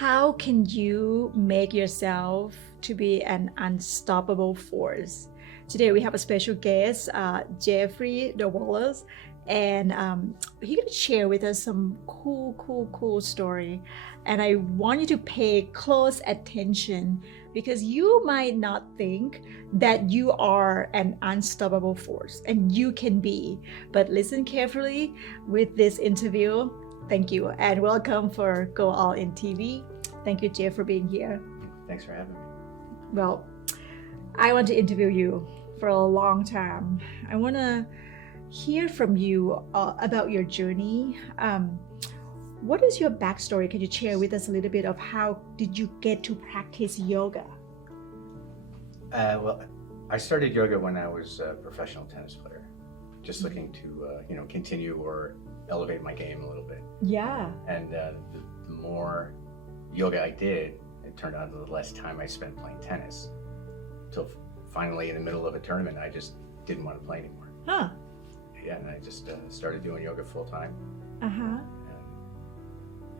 How can you make yourself to be an unstoppable force? Today we have a special guest, Jeffrey Derwallis, and he's going to share with us some cool story. And I want you to pay close attention because you might not think that you are an unstoppable force, and you can be. But listen carefully with this interview. Thank you, and welcome for GoAllInTV. Thank you, Jeff, for being here. Thanks for having me. Well, I want to interview you for a long time. I want to hear from you about your journey. What is your backstory? Can you share with us a little bit of how did you get to practice yoga? Well, I started yoga when I was a professional tennis player, just looking to continue or elevate my game a little bit. Yeah. And the more yoga I did, it turned out the less time I spent playing tennis. Till finally, in the middle of a tournament, I just didn't want to play anymore. Huh. Yeah, and I just started doing yoga full time. Uh-huh. And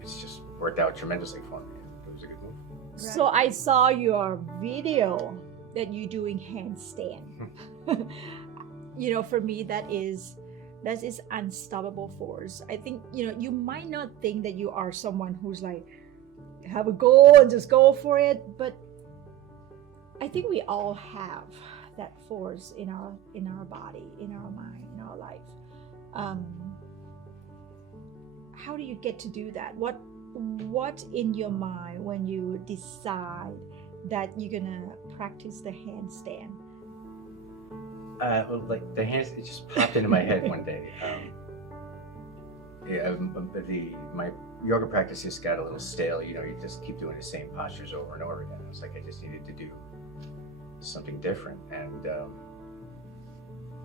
it's just worked out tremendously for me. It was a good move. Right. So I saw your video that you're doing handstand. For me, that is unstoppable force. I think, you might not think that you are someone who's like, have a goal and just go for it. But I think we all have that force in our body, in our mind, in our life. How do you get to do that? What in your mind when you decide that you're gonna practice the handstand? Well, like the hands, it just popped into my head one day. My yoga practice just got a little stale. You just keep doing the same postures over and over again. I was like, I just needed to do something different, and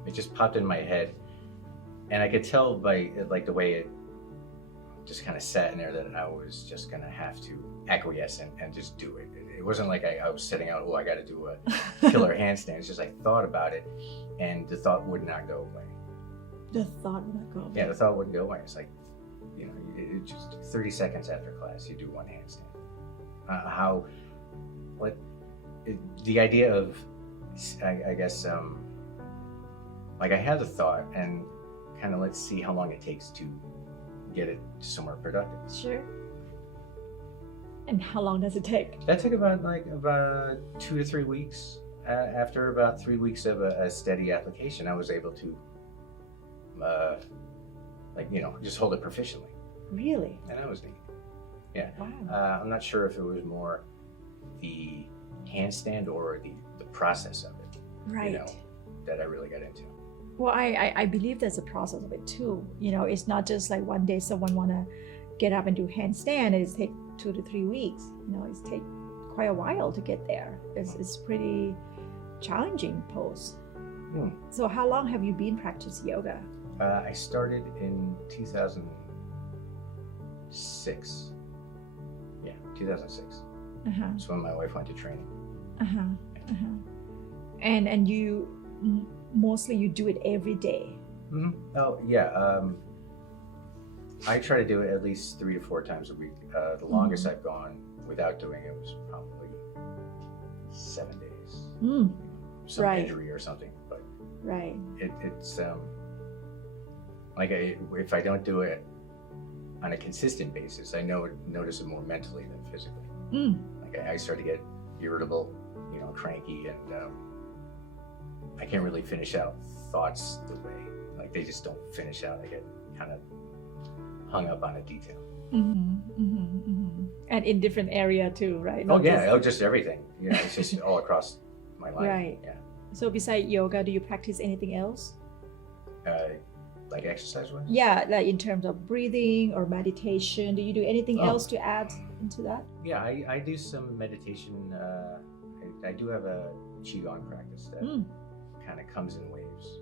it just popped in my head. And I could tell by like the way it just kind of sat in there that I was just gonna have to acquiesce and just do it. It wasn't like I was setting out, I got to do a killer handstand. It's just I thought about it, and the thought would not go away. The thought would not go away. Yeah, the thought wouldn't go away. It's like, it just 30 seconds after class, you do one handstand. The idea of, I guess, like I had the thought, and kind of let's see how long it takes to get it somewhere productive. Sure. And how long does it take? That took about 2 to 3 weeks. After about 3 weeks of a steady application, I was able to, just hold it proficiently. Really? And that was neat. Yeah. Wow. I'm not sure if it was more the handstand or the process of it. Right. That I really got into. Well, I believe there's a process of it too. It's not just like one day someone want to get up and do handstand. It take 2 to 3 weeks. It's take quite a while to get there. It's pretty challenging pose. So how long have you been practicing yoga? I started in 2006. Yeah, 2006. That's when my wife went to training. And you mostly you do it every day? Oh yeah. I try to do it at least 3 to 4 times a week. The longest I've gone without doing it was probably 7 days. Some Right. injury or something, but right. It's if I don't do it on a consistent basis, I notice it more mentally than physically. Like I start to get irritable, cranky, and I can't really finish out thoughts the way, like they just don't finish out. I get kind of hung up on a detail. And in different area too, right? Just everything. It's just all across my life. Right. Yeah. So besides yoga, do you practice anything else? Like exercise-wise? Yeah, like in terms of breathing or meditation. Do you do anything else to add into that? Yeah, I do some meditation. I do have a qigong practice that kind of comes in waves.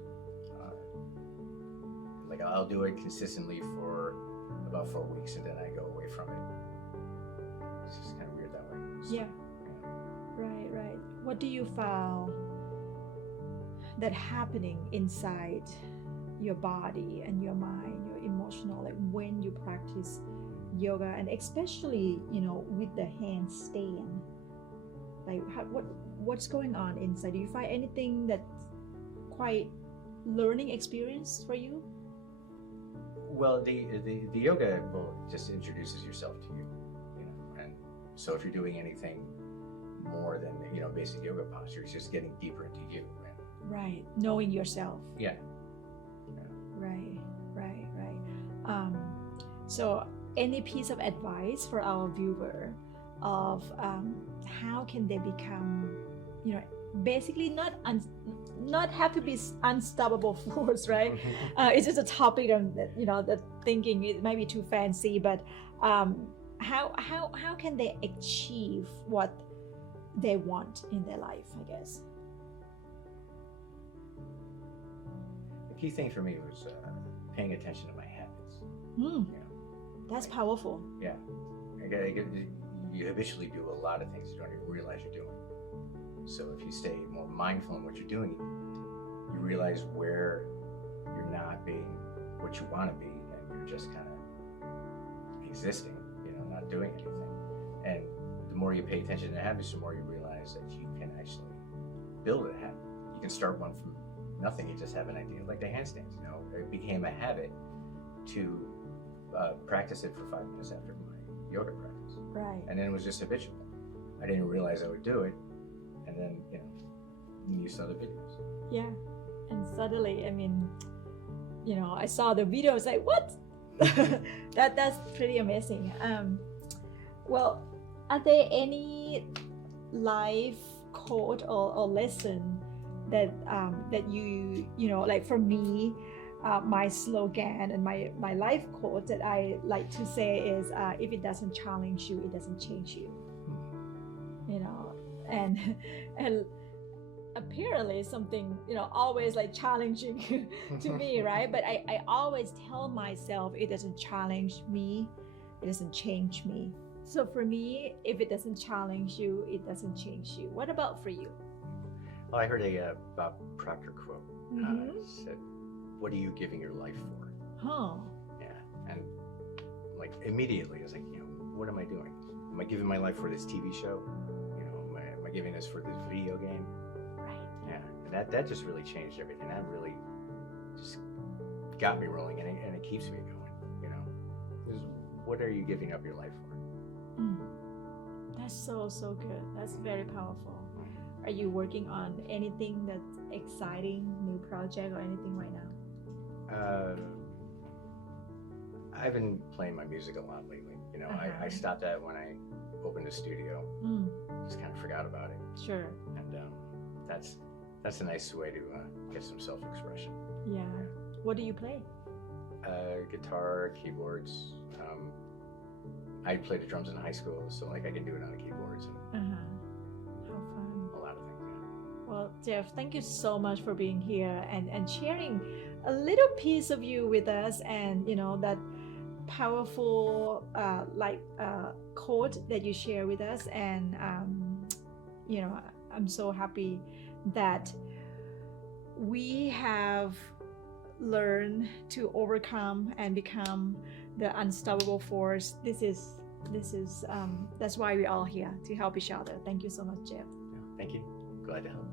Like I'll do it consistently for about 4 weeks, and then I go away from it. It's just kind of weird that way. So, yeah. Right. What do you find that happening inside your body and your mind, your emotional, like when you practice yoga, and especially, with the handstand? Like, what's going on inside? Do you find anything that's quite learning experience for you? Well, the yoga will just introduces yourself to you, and so if you're doing anything more than basic yoga posture, it's just getting deeper into you. And, Right, knowing yourself. yeah. Right. So, any piece of advice for our viewer of how can they become, basically not have to be unstoppable force, right? It's just a topic of the thinking it might be too fancy, but how can they achieve what they want in their life, I guess? The key thing for me was paying attention to my habits. That's powerful. Yeah, you habitually do a lot of things you don't even realize you're doing. So if you stay more mindful in what you're doing, you realize where you're not being what you want to be, and you're just kind of existing, not doing anything. And the more you pay attention to habits, the more you realize that you can actually build a habit. You can start one from nothing. You just have an idea, like the handstands. It became a habit to practice it for 5 minutes after my yoga practice. Right. And then it was just habitual. I didn't realize I would do it, and then you saw the videos. Yeah, and suddenly, I saw the video. I was like, what? That's pretty amazing. Well, are there any life quote or lesson that you like for me, my slogan and my life quote that I like to say is, if it doesn't challenge you, it doesn't change you. And apparently something always like challenging to me, right? But I always tell myself it doesn't challenge me, it doesn't change me. So for me, if it doesn't challenge you, it doesn't change you. What about for you? Well, I heard a Bob Proctor quote. It said, "What are you giving your life for?" Yeah, and like immediately I was like, what am I doing? Am I giving my life for this TV show? Am I giving this for this video game? Right. Yeah, and that just really changed everything. That really just got me rolling, and it keeps me going. What are you giving up your life for? That's so good. That's very powerful. Are you working on anything that's exciting, new project or anything right now? I've been playing my music a lot lately. I stopped that when I opened a studio. Just kind of forgot about it. Sure. And that's a nice way to get some self-expression. Yeah. What do you play? Guitar, keyboards. I played the drums in high school, so I can do it on the keyboards. And How fun. a lot of things. Yeah. Well, Jeff, thank you so much for being here and sharing a little piece of you with us, and that powerful quote that you share with us. And I'm so happy that we have learned to overcome and become the unstoppable force. This is that's why we're all here, to help each other. Thank you so much, Jeff. Thank you. Glad to help.